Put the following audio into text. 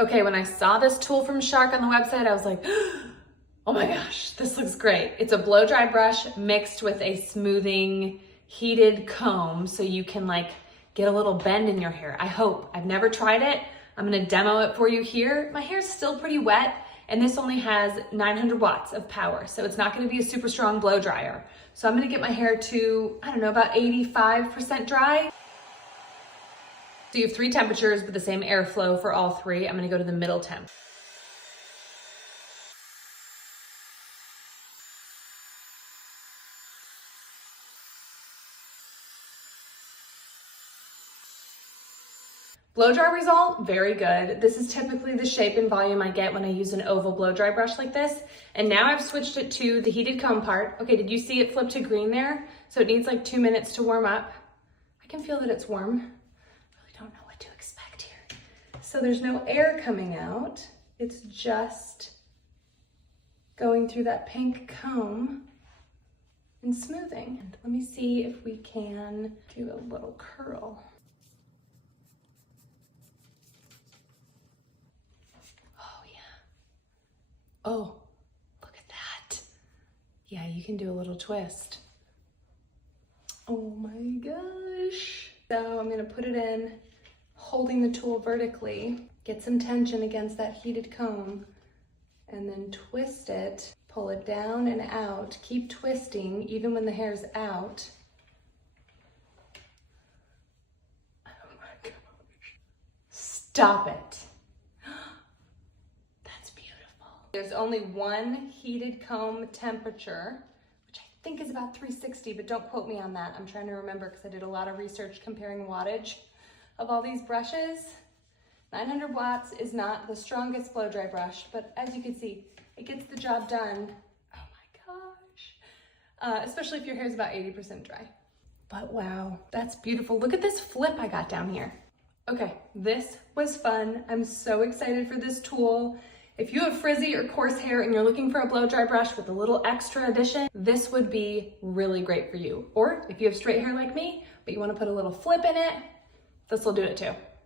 Okay, when I saw this tool from Shark on the website, I was like, oh my gosh, this looks great. It's a blow dry brush mixed with a smoothing heated comb so you can like get a little bend in your hair. I hope. I've never tried it. I'm gonna demo it for you here. My hair's still pretty wet and this only has 900 watts of power, so it's not gonna be a super strong blow dryer. So I'm gonna get my hair to, I don't know, about 85% dry. So you have 3 temperatures with the same airflow for all 3. I'm gonna go to the middle temp. Blow dry result, very good. This is typically the shape and volume I get when I use an oval blow dry brush like this. And now I've switched it to the heated comb part. Okay, did you see it flip to green there? So it needs like 2 minutes to warm up. I can feel that it's warm. I really don't know what to expect here. So there's no air coming out. It's just going through that pink comb and smoothing. And let me see if we can do a little curl. Oh, look at that. Yeah, you can do a little twist. Oh my gosh. So I'm gonna put it in, holding the tool vertically, get some tension against that heated comb, and then twist it, pull it down and out. Keep twisting even when the hair's out. Oh my gosh. Stop it. There's only one heated comb temperature, which I think is about 360, but don't quote me on that. I'm trying to remember because I did a lot of research comparing wattage of all these brushes. 900 watts is not the strongest blow dry brush, but as you can see, it gets the job done. Oh my gosh. Especially if your hair is about 80% dry. But wow, that's beautiful. Look at this flip I got down here. Okay, this was fun. I'm so excited for this tool. If you have frizzy or coarse hair and you're looking for a blow dry brush with a little extra addition, this would be really great for you. Or if you have straight hair like me, but you want to put a little flip in it, this will do it too.